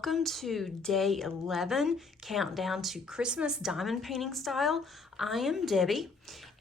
welcome to day 11, countdown to Christmas diamond painting style. I am Debbie,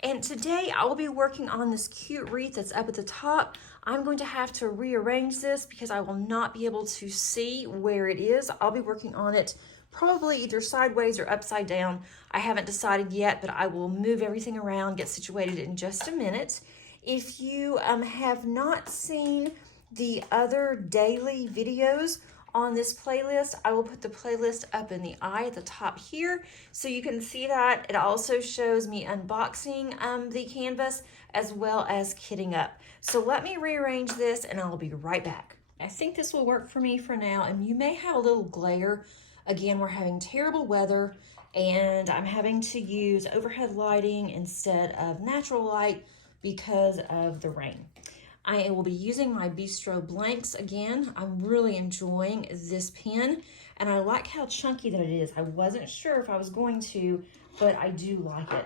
and today I will be working on this cute wreath that's up at the top. I'm going to have to rearrange this because I will not be able to see where it is. I'll be working on it probably either sideways or upside down. I haven't decided yet, but I will move everything around, get situated in just a minute. If you have not seen the other daily videos on this playlist, I will put the playlist up in the eye at the top here so you can see that. It also shows me unboxing the canvas as well as kitting up. So let me rearrange this and I'll be right back. I think this will work for me for now, and you may have a little glare. Again, we're having terrible weather and I'm having to use overhead lighting instead of natural light because of the rain. I will be using my Bistro blanks again. I'm really enjoying this pen, and I like how chunky that it is. I wasn't sure if I was going to, but I do like it.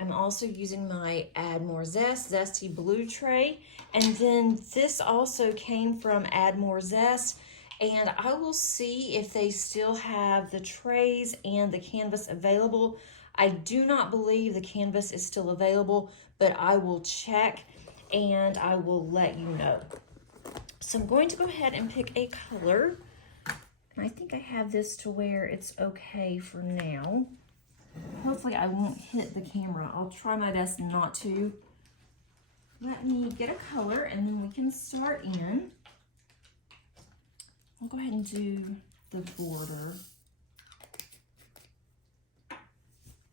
I'm also using my Add More Zest Zesty Blue tray, and then this also came from Add More Zest, and I will see if they still have the trays and the canvas available. I do not believe the canvas is still available, but I will check and I will let you know. So I'm going to go ahead and pick a color. And I think I have this to where it's okay for now. Hopefully I won't hit the camera. I'll try my best not to. Let me get a color and then we can start in. I'll go ahead and do the border.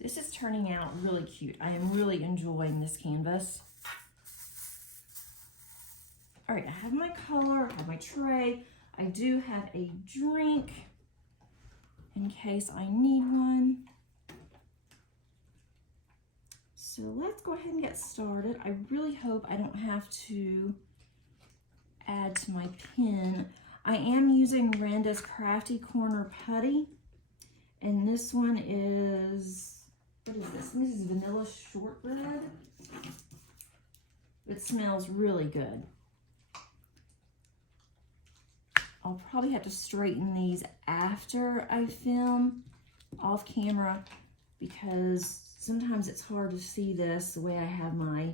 This is turning out really cute. I am really enjoying this canvas. All right, I have my color, I have my tray. I do have a drink in case I need one. So let's go ahead and get started. I really hope I don't have to add to my pen. I am using Randa's Crafty Corner Putty, and this one is, what is this? This is vanilla shortbread. It smells really good. I'll probably have to straighten these after I film off camera because sometimes it's hard to see this the way I have my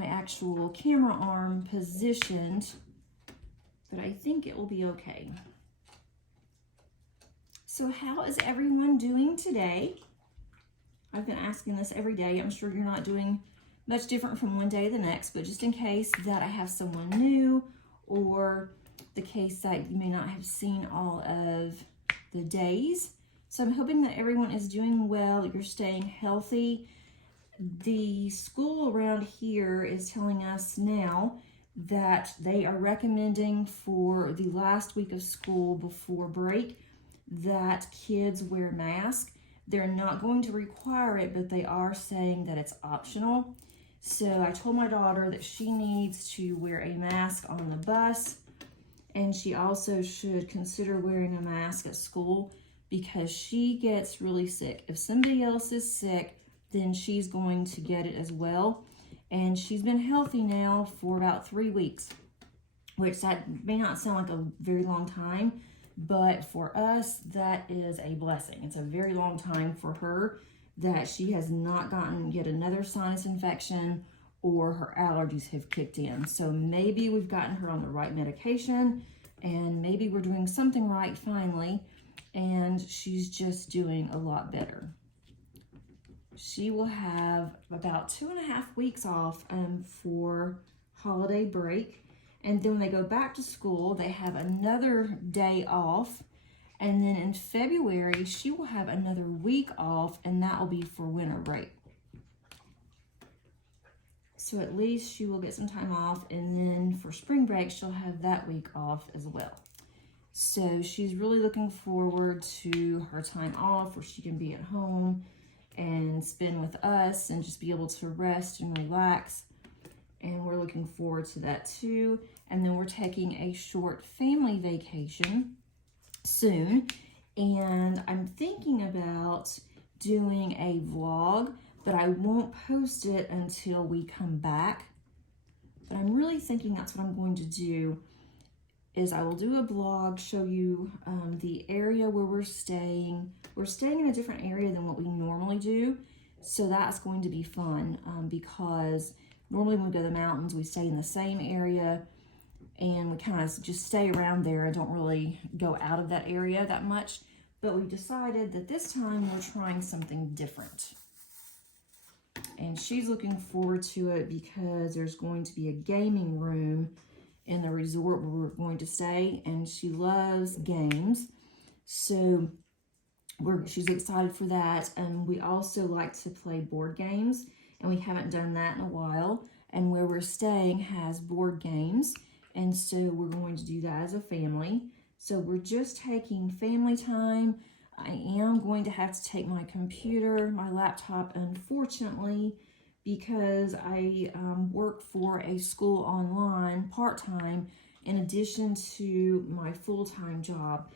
actual camera arm positioned, but I think it will be okay. So how is everyone doing today? I've been asking this every day. I'm sure you're not doing much different from one day to the next, but just in case that I have someone new, or the case that you may not have seen all of the days. So I'm hoping that everyone is doing well, you're staying healthy. The school around here is telling us now that they are recommending for the last week of school before break that kids wear masks. They're not going to require it, but they are saying that it's optional. So I told my daughter that she needs to wear a mask on the bus, and she also should consider wearing a mask at school because she gets really sick. If somebody else is sick, then she's going to get it as well. And she's been healthy now for about 3 weeks, which that may not sound like a very long time, but for us, that is a blessing. It's a very long time for her that she has not gotten yet another sinus infection or her allergies have kicked in. So maybe we've gotten her on the right medication and maybe we're doing something right finally, and she's just doing a lot better. She will have about 2.5 weeks off for holiday break. And then when they go back to school, they have another day off. And then in February, she will have another week off, and that will be for winter break. So at least she will get some time off, and then for spring break, she'll have that week off as well. So she's really looking forward to her time off where she can be at home and spend with us and just be able to rest and relax. And we're looking forward to that too. And then we're taking a short family vacation soon. And I'm thinking about doing a vlog, but I won't post it until we come back. But I'm really thinking that's what I'm going to do. is I will do a blog, show you the area where we're staying. We're staying in a different area than what we normally do, so that's going to be fun because normally when we go to the mountains, we stay in the same area and we kind of just stay around there and don't really go out of that area that much. But we decided that this time we're trying something different. And she's looking forward to it because there's going to be a gaming room in the resort where we're going to stay, and she loves games. So she's excited for that. And we also like to play board games, and we haven't done that in a while. And where we're staying has board games, and so we're going to do that as a family. So we're just taking family time. I am going to have to take my computer, my laptop, unfortunately, because I work for a school online part-time in addition to my full-time job.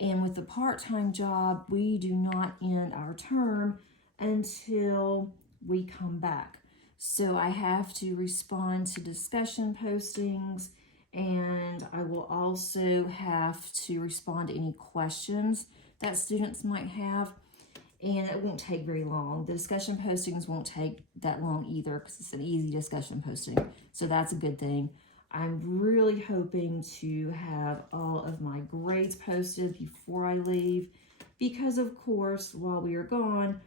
And with the part-time job, we do not end our term until we come back. So I have to respond to discussion postings, and I will also have to respond to any questions that students might have, and it won't take very long. The discussion postings won't take that long either because it's an easy discussion posting, so that's a good thing. I'm really hoping to have all of my grades posted before I leave because, of course, while we are gone,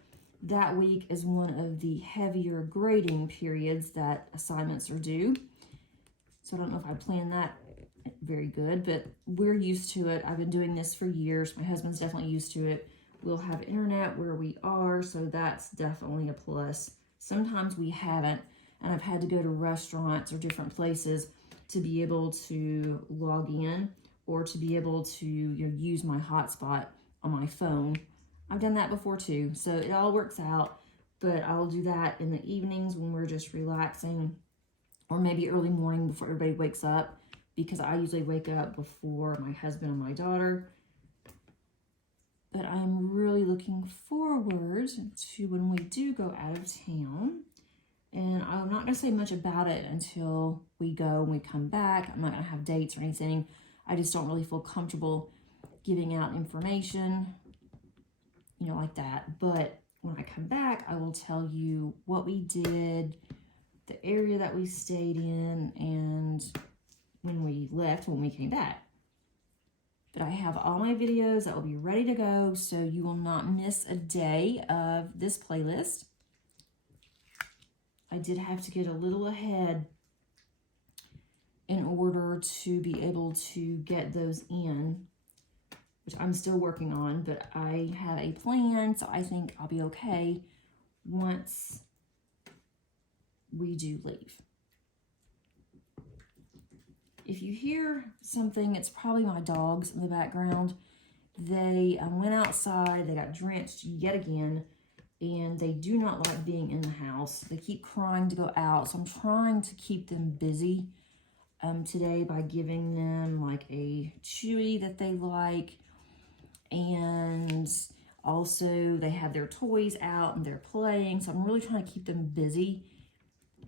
that week is one of the heavier grading periods that assignments are due. So I don't know if I planned that very good, but we're used to it. I've been doing this for years. My husband's definitely used to it. We'll have internet where we are, so that's definitely a plus. Sometimes we haven't, and I've had to go to restaurants or different places to be able to log in or to be able to use my hotspot on my phone. I've done that before too, so it all works out, but I'll do that in the evenings when we're just relaxing, or maybe early morning before everybody wakes up, because I usually wake up before my husband and my daughter. But I'm really looking forward to when we do go out of town. And I'm not going to say much about it until we go and we come back. I'm not going to have dates or anything. I just don't really feel comfortable giving out information, like that. But when I come back, I will tell you what we did, the area that we stayed in, and when we left, when we came back. But I have all my videos that will be ready to go, so you will not miss a day of this playlist. I did have to get a little ahead in order to be able to get those in, which I'm still working on, but I have a plan, so I think I'll be okay once we do leave. If you hear something, it's probably my dogs in the background. They went outside, they got drenched yet again, and they do not like being in the house. They keep crying to go out, so I'm trying to keep them busy today by giving them like a chewy that they like, and also they have their toys out and they're playing, so I'm really trying to keep them busy.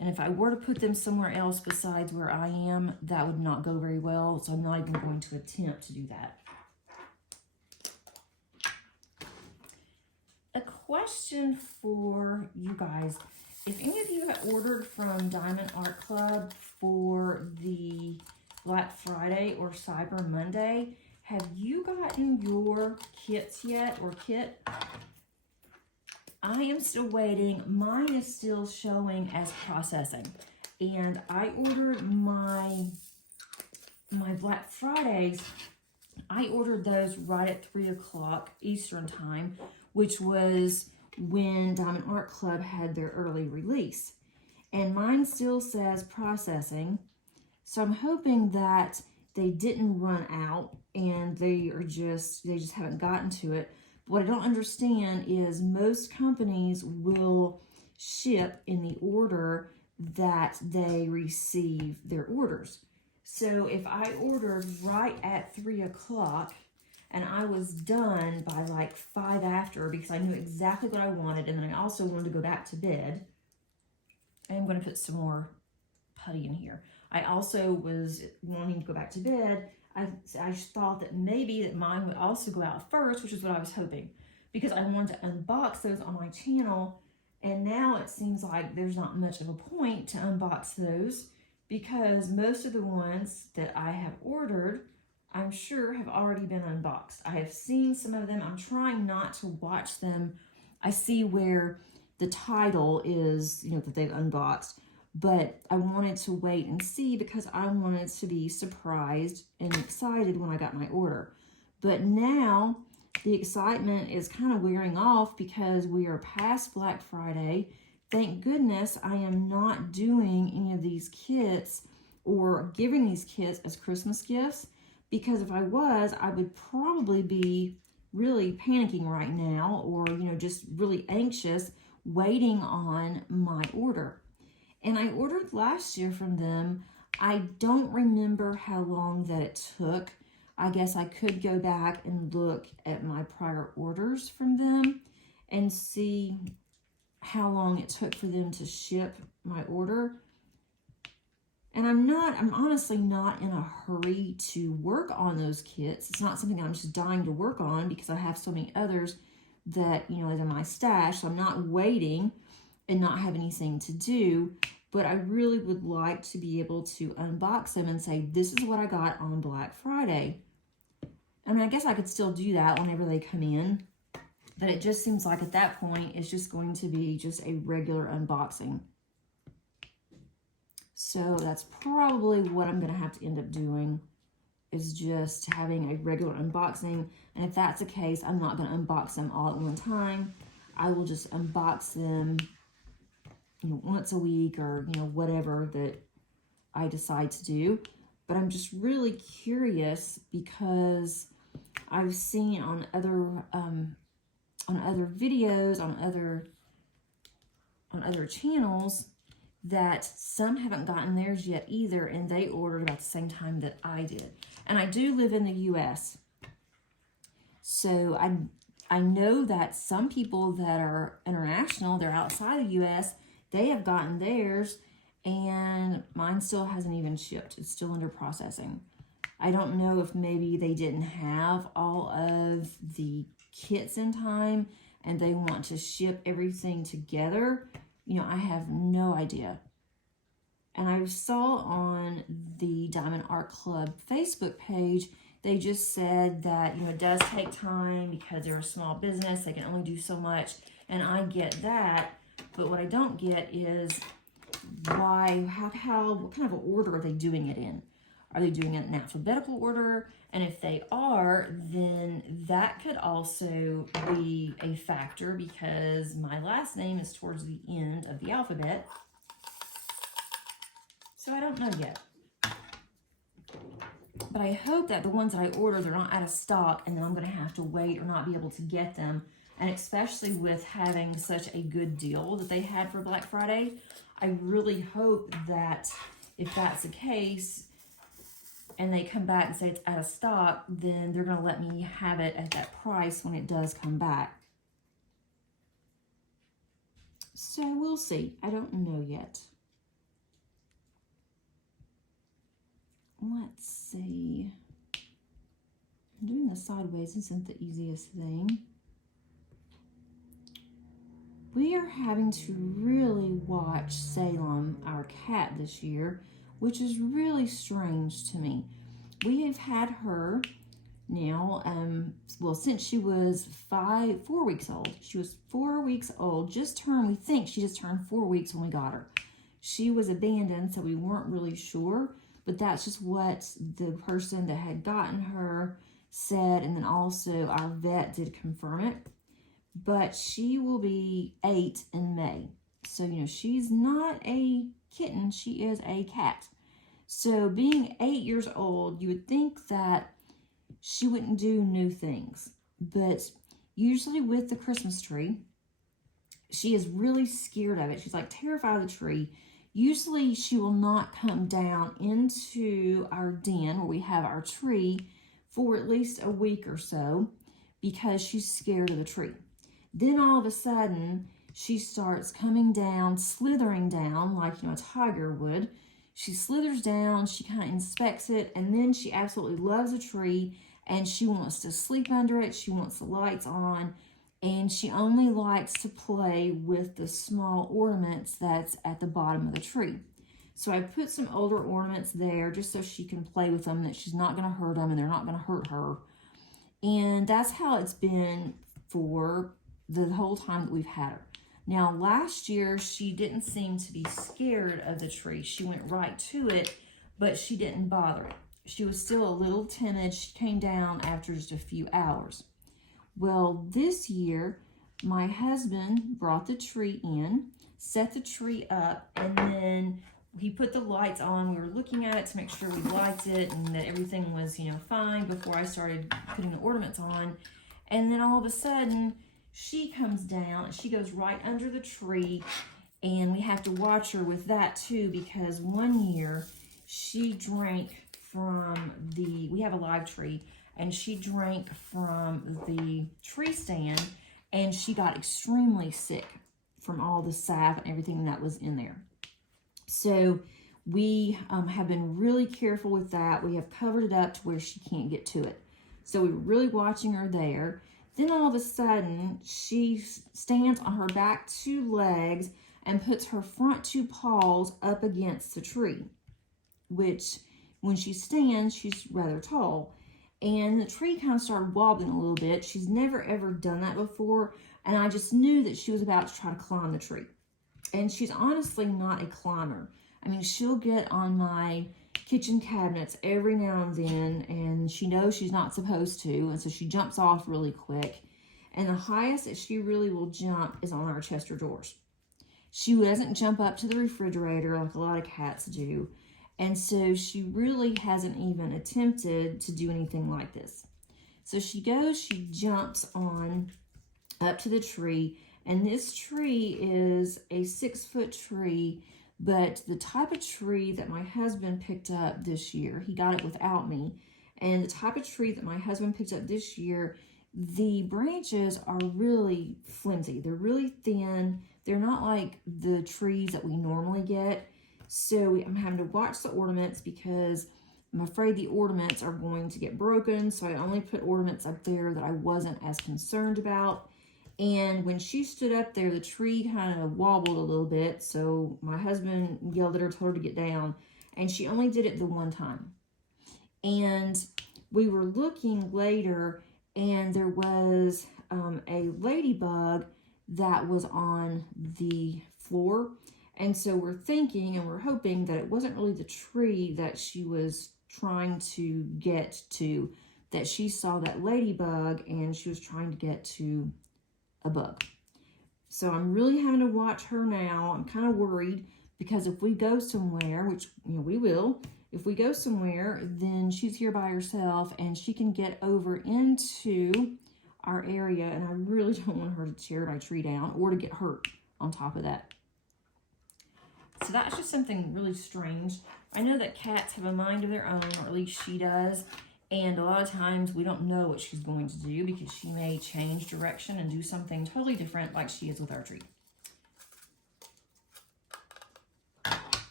And if I were to put them somewhere else besides where I am, that would not go very well, so I'm not even going to attempt to do that. A question for you guys. If any of you have ordered from Diamond Art Club for the Black Friday or Cyber Monday, have you gotten your kits yet, or kit? I am still waiting. Mine is still showing as processing. And I ordered my Black Fridays. I ordered those right at 3 o'clock Eastern time, which was when Diamond Art Club had their early release. And mine still says processing. So I'm hoping that they didn't run out and they just haven't gotten to it. What I don't understand is most companies will ship in the order that they receive their orders. So if I ordered right at 3 o'clock and I was done by like 5 after because I knew exactly what I wanted, and then I also wanted to go back to bed, I am going to put some more putty in here. I also was wanting to go back to bed. I thought that maybe that mine would also go out first, which is what I was hoping, because I wanted to unbox those on my channel. And now it seems like there's not much of a point to unbox those, because most of the ones that I have ordered, I'm sure, have already been unboxed. I have seen some of them. I'm trying not to watch them. I see where the title is, that they've unboxed, but I wanted to wait and see because I wanted to be surprised and excited when I got my order. But now the excitement is kind of wearing off because we are past Black Friday. Thank goodness I am not doing any of these kits or giving these kits as Christmas gifts, because if I was, I would probably be really panicking right now, or just really anxious waiting on my order. And I ordered last year from them. I don't remember how long that it took. I guess I could go back and look at my prior orders from them and see how long it took for them to ship my order. And I'm honestly not in a hurry to work on those kits. It's not something I'm just dying to work on because I have so many others that, is in my stash. So I'm not waiting and not have anything to do, but I really would like to be able to unbox them and say, this is what I got on Black Friday. I mean, I guess I could still do that whenever they come in, but it just seems like at that point, it's just going to be just a regular unboxing. So that's probably what I'm going to have to end up doing, is just having a regular unboxing. And if that's the case, I'm not going to unbox them all at one time. I will just unbox them, once a week, or, whatever that I decide to do. But I'm just really curious because I've seen on other videos, on other channels, that some haven't gotten theirs yet either, and they ordered about the same time that I did. And I do live in the U.S., so I know that some people that are international, they're outside the U.S., they have gotten theirs, and mine still hasn't even shipped. It's still under processing. I don't know if maybe they didn't have all of the kits in time and they want to ship everything together. I have no idea. And I saw on the Diamond Art Club Facebook page, they just said that, it does take time because they're a small business. They can only do so much. And I get that. But what I don't get is what kind of an order are they doing it in? Are they doing it in alphabetical order? And if they are, then that could also be a factor because my last name is towards the end of the alphabet. So I don't know yet. But I hope that the ones that I order, they're not out of stock and then I'm going to have to wait or not be able to get them. And especially with having such a good deal that they had for Black Friday, I really hope that if that's the case and they come back and say it's out of stock, then they're going to let me have it at that price when it does come back. So we'll see. I don't know yet. Let's see. Doing the sideways isn't the easiest thing. We are having to really watch Salem, our cat, this year, which is really strange to me. We have had her now, well, since she was 4 weeks old. She was 4 weeks old, we think she just turned 4 weeks when we got her. She was abandoned, so we weren't really sure, but that's just what the person that had gotten her said, and then also our vet did confirm it. But she will be 8 in May. So, she's not a kitten, she is a cat. So being 8 years old, you would think that she wouldn't do new things. But usually with the Christmas tree, she is really scared of it. She's like terrified of the tree. Usually she will not come down into our den where we have our tree for at least a week or so because she's scared of the tree. Then all of a sudden, she starts coming down, slithering down like, a tiger would. She slithers down, she kind of inspects it, and then she absolutely loves the tree, and she wants to sleep under it. She wants the lights on, and she only likes to play with the small ornaments that's at the bottom of the tree. So I put some older ornaments there just so she can play with them, that she's not going to hurt them and they're not going to hurt her. And that's how it's been for the whole time that we've had her. Now, last year, she didn't seem to be scared of the tree. She went right to it, but she didn't bother it. She was still a little timid. She came down after just a few hours. Well, this year, my husband brought the tree in, set the tree up, and then he put the lights on. We were looking at it to make sure we liked it and that everything was, fine before I started putting the ornaments on. And then all of a sudden, she comes down, she goes right under the tree, and we have to watch her with that too, because one year she drank from we have a live tree, and she drank from the tree stand, and she got extremely sick from all the sap and everything that was in there. So we have been really careful with that. We have covered it up to where she can't get to it. So we were really watching her there. Then all of a sudden, she stands on her back 2 legs and puts her front 2 paws up against the tree, which when she stands, she's rather tall. And the tree kind of started wobbling a little bit. She's never ever done that before, and I just knew that she was about to try to climb the tree. And she's honestly not a climber. I mean, she'll get on my kitchen cabinets every now and then, and she knows she's not supposed to, and so she jumps off really quick. And the highest that she really will jump is on our Chester drawers. She doesn't jump up to the refrigerator like a lot of cats do, and so she really hasn't even attempted to do anything like this. So she jumps on up to the tree, and this tree is a 6-foot tree, but the type of tree that my husband picked up this year, he got it without me, and the type of tree that my husband picked up this year, the branches are really flimsy. They're really thin. They're not like the trees that we normally get. So I'm having to watch the ornaments because I'm afraid the ornaments are going to get broken. So I only put ornaments up there that I wasn't as concerned about. And when she stood up there, the tree kind of wobbled a little bit. So my husband yelled at her, told her to get down. And she only did it the one time. And we were looking later, and there was a ladybug that was on the floor. And so we're thinking and we're hoping that it wasn't really the tree that she was trying to get to, that she saw that ladybug and she was trying to get to a bug. So I'm really having to watch her now. I'm kind of worried because if we go somewhere, which we will, if we go somewhere, then she's here by herself and she can get over into our area, and I really don't want her to tear my tree down or to get hurt on top of that. So that's just something really strange. I know that cats have a mind of their own, or at least she does. And a lot of times we don't know what she's going to do because she may change direction and do something totally different like she is with our tree.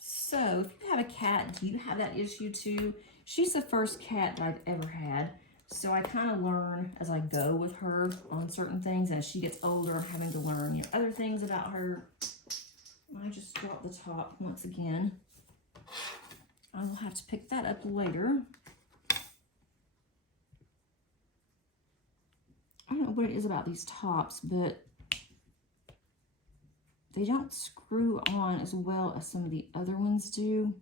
So if you have a cat, do you have that issue too? She's the first cat that I've ever had. So I kind of learn as I go with her on certain things. And as she gets older, I'm having to learn other things about her. I just dropped the top once again. I will have to pick that up later. I don't know what it is about these tops, but they don't screw on as well as some of the other ones do.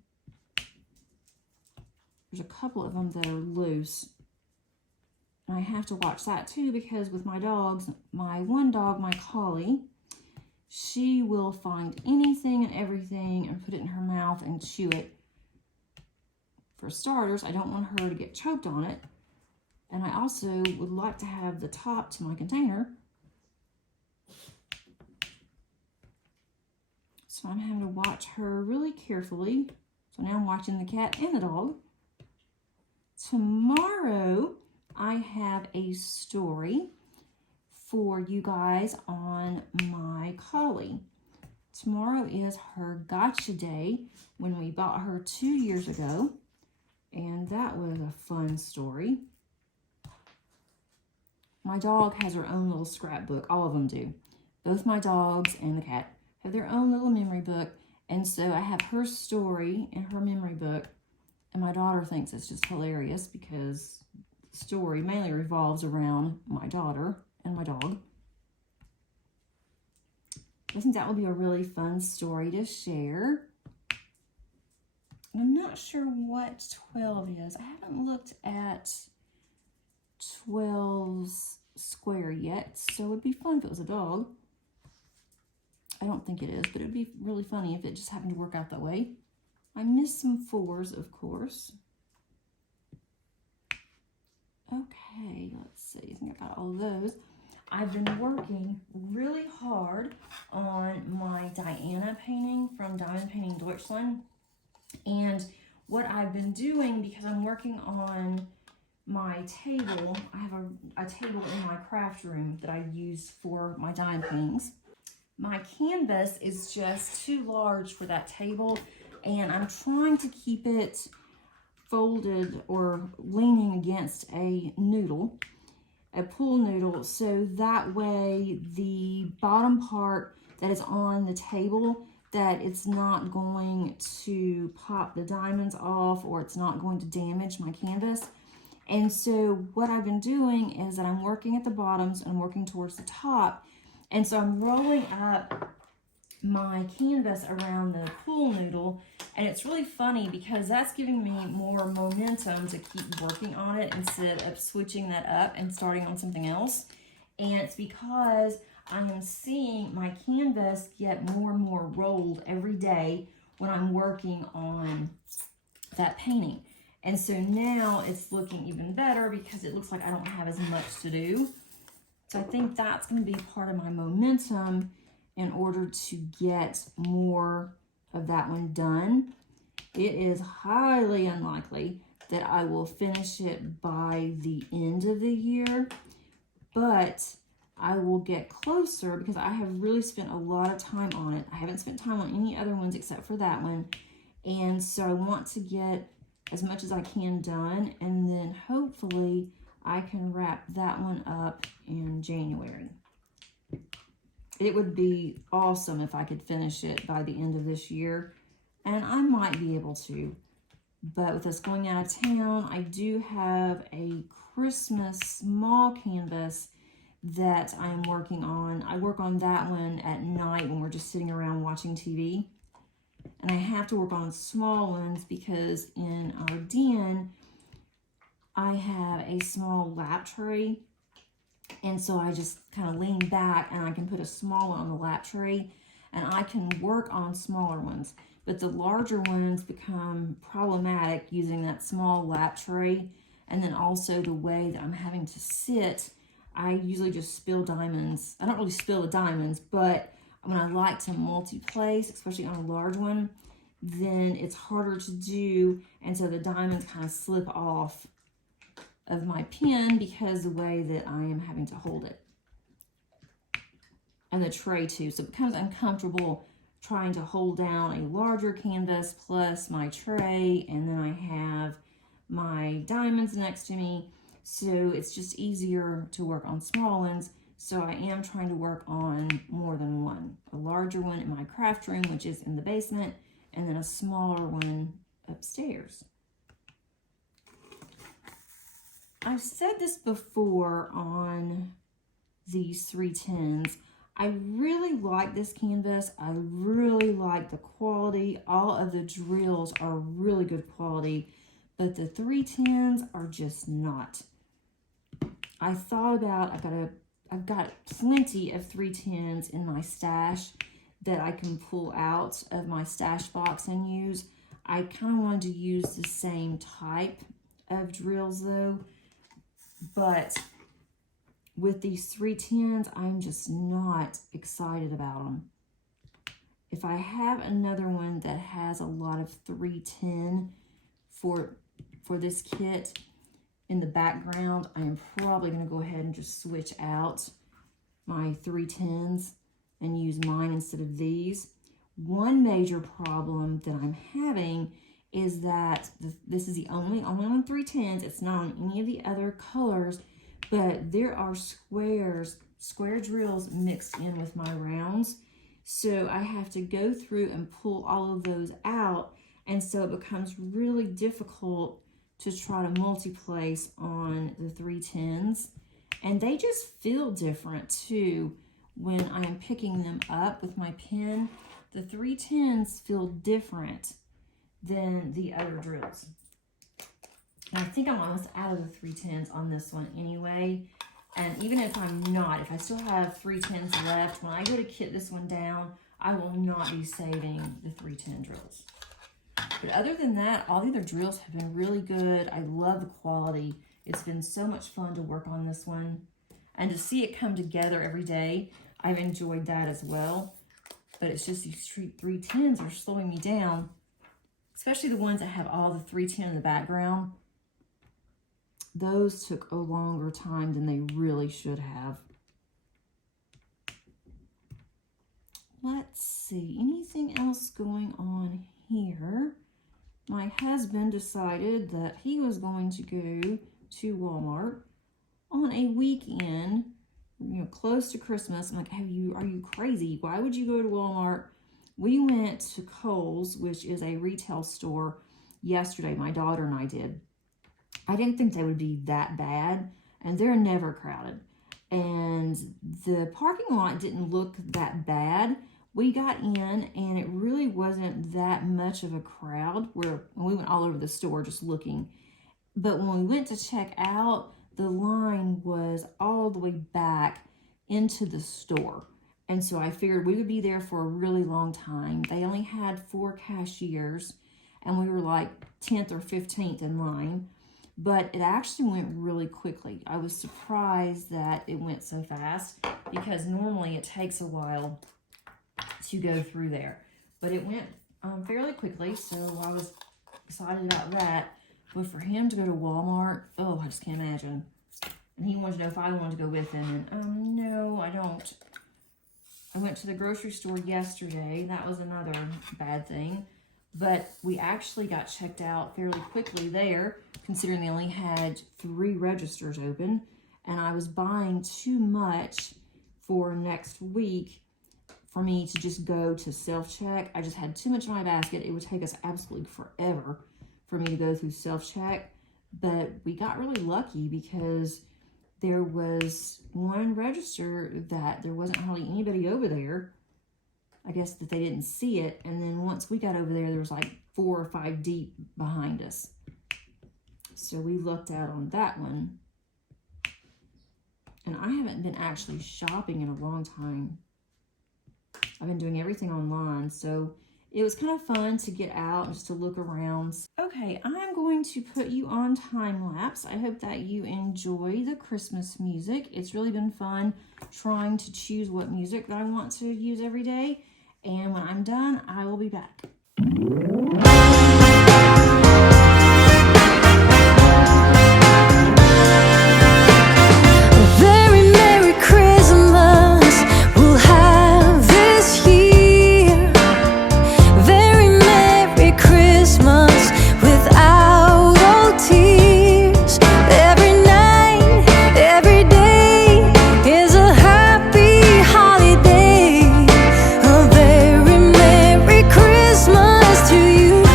There's a couple of them that are loose. And I have to watch that too because with my dogs, my one dog, my collie, she will find anything and everything and put it in her mouth and chew it. For starters, I don't want her to get choked on it. And I also would like to have the top to my container. So I'm having to watch her really carefully. So now I'm watching the cat and the dog. Tomorrow, I have a story for you guys on my collie. Tomorrow is her gotcha day when we bought her 2 years ago. And that was a fun story. My dog has her own little scrapbook. All of them do. Both my dogs and the cat have their own little memory book. And so I have her story in her memory book. And my daughter thinks it's just hilarious because the story mainly revolves around my daughter and my dog. I think that will be a really fun story to share. I'm not sure what 12 is. I haven't looked at 12's square yet, so it would be fun if it was a dog. I don't think it is, but it would be really funny if it just happened to work out that way. I missed some 4s, of course. Okay, let's see. I think I got all of those. I've been working really hard on my Diana painting from Diamond Painting Deutschland. And what I've been doing, because I'm working on my table, I have a table in my craft room that I use for my diamond paintings. My canvas is just too large for that table, and I'm trying to keep it folded or leaning against a noodle, a pool noodle, so that way the bottom part that is on the table, that it's not going to pop the diamonds off or it's not going to damage my canvas. And so what I've been doing is that I'm working at the bottoms and I'm working towards the top. And so I'm rolling up my canvas around the pool noodle, and it's really funny because that's giving me more momentum to keep working on it instead of switching that up and starting on something else. And it's because I am seeing my canvas get more and more rolled every day when I'm working on that painting. And so now it's looking even better because it looks like I don't have as much to do. So I think that's going to be part of my momentum in order to get more of that one done. It is highly unlikely that I will finish it by the end of the year, but I will get closer because I have really spent a lot of time on it. I haven't spent time on any other ones except for that one. And so I want to get as much as I can done, and then hopefully I can wrap that one up in January. It would be awesome if I could finish it by the end of this year, and I might be able to. But with us going out of town, I do have a Christmas small canvas that I'm working on. I work on that one at night when we're just sitting around watching TV. And I have to work on small ones because in our den, I have a small lap tray. And so I just kind of lean back and I can put a small one on the lap tray and I can work on smaller ones. But the larger ones become problematic using that small lap tray. And then also the way that I'm having to sit, I usually just spill diamonds. I don't really spill the diamonds, but when I like to multi-place, especially on a large one, then it's harder to do. And so the diamonds kind of slip off of my pen because the way that I am having to hold it. And the tray too. So it becomes uncomfortable trying to hold down a larger canvas plus my tray. And then I have my diamonds next to me. So it's just easier to work on small ones. So I am trying to work on more than one. A larger one in my craft room, which is in the basement, and then a smaller one upstairs. I've said this before on these 310s. I really like this canvas. I really like the quality. All of the drills are really good quality, but the 310s are just not. I thought about, I've got plenty of 310s in my stash that I can pull out of my stash box and use. I kind of wanted to use the same type of drills though, but with these 310s, I'm just not excited about them. If I have another one that has a lot of 310 for this kit in the background, I am probably going to go ahead and just switch out my 310s and use mine instead of these. One major problem that I'm having is that this is the only on 310s. It's not on any of the other colors, but there are square drills mixed in with my rounds. So I have to go through and pull all of those out. And so it becomes really difficult to try to multi-place on the 310s. And they just feel different too when I am picking them up with my pen. The 310s feel different than the other drills. And I think I'm almost out of the 310s on this one anyway. And even if I'm not, if I still have 310s left, when I go to kit this one down, I will not be saving the 310 drills. But other than that, all the other drills have been really good. I love the quality. It's been so much fun to work on this one. And to see it come together every day, I've enjoyed that as well. But it's just these 310s are slowing me down, especially the ones that have all the 310 in the background. Those took a longer time than they really should have. Let's see, anything else going on here? My husband decided that he was going to go to Walmart on a weekend, you know, close to Christmas. I'm like, are you crazy? Why would you go to Walmart? We went to Kohl's, which is a retail store, yesterday. My daughter and I did. I didn't think they would be that bad, and they're never crowded. And the parking lot didn't look that bad. We got in, and it really wasn't that much of a crowd. We went all over the store just looking. But when we went to check out, the line was all the way back into the store. And so I figured we would be there for a really long time. They only had 4 cashiers, and we were like 10th or 15th in line. But it actually went really quickly. I was surprised that it went so fast, because normally it takes a while to go through there. But it went fairly quickly, so I was excited about that. But for him to go to Walmart, oh, I just can't imagine. And he wanted to know if I wanted to go with him, and no, I don't. I went to the grocery store yesterday. That was another bad thing. But we actually got checked out fairly quickly there, considering they only had 3 registers open. And I was buying too much for next week for me to just go to self-check. I just had too much in my basket. It would take us absolutely forever for me to go through self-check. But we got really lucky, because there was one register that there wasn't hardly anybody over there. I guess that they didn't see it. And then once we got over there, there was like 4 or 5 deep behind us. So we lucked out on that one. And I haven't been actually shopping in a long time. I've been doing everything online. So it was kind of fun to get out and just to look around. Okay, I'm going to put you on time lapse. I hope that you enjoy the Christmas music. It's really been fun trying to choose what music that I want to use every day. And when I'm done, I will be back. Very Merry Christmas we'll have this year. Very Merry Christmas without all tears. Every night, every day is a happy holiday. A very Merry Christmas to you.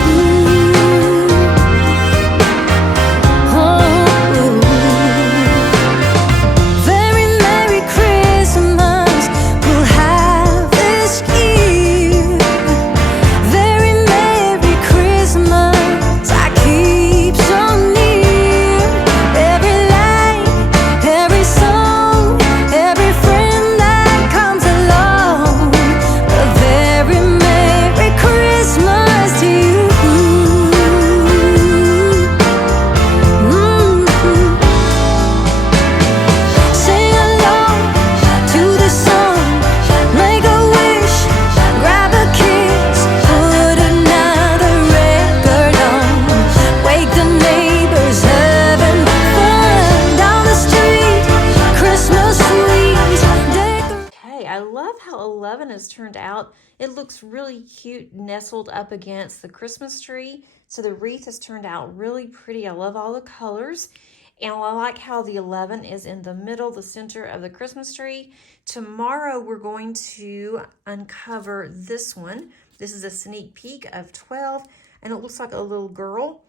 has turned out. It looks really cute nestled up against the Christmas tree. So the wreath has turned out really pretty. I love all the colors. And I like how the 11 is in the middle, the center of the Christmas tree. Tomorrow we're going to uncover this one. This is a sneak peek of 12, and it looks like a little girl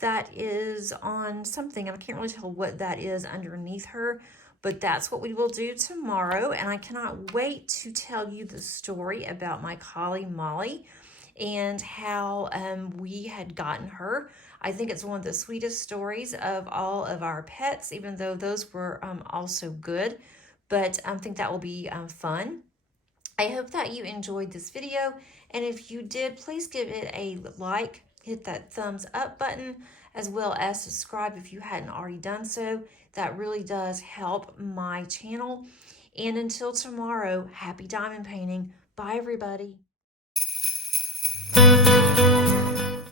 that is on something. I can't really tell what that is underneath her, but that's what we will do tomorrow. And I cannot wait to tell you the story about my collie Molly and how we had gotten her. I think it's one of the sweetest stories of all of our pets, even though those were also good. But I think that will be fun. I hope that you enjoyed this video. And if you did, please give it a like, hit that thumbs up button, as well as subscribe if you hadn't already done so. That really does help my channel. And until tomorrow, happy diamond painting. Bye, everybody.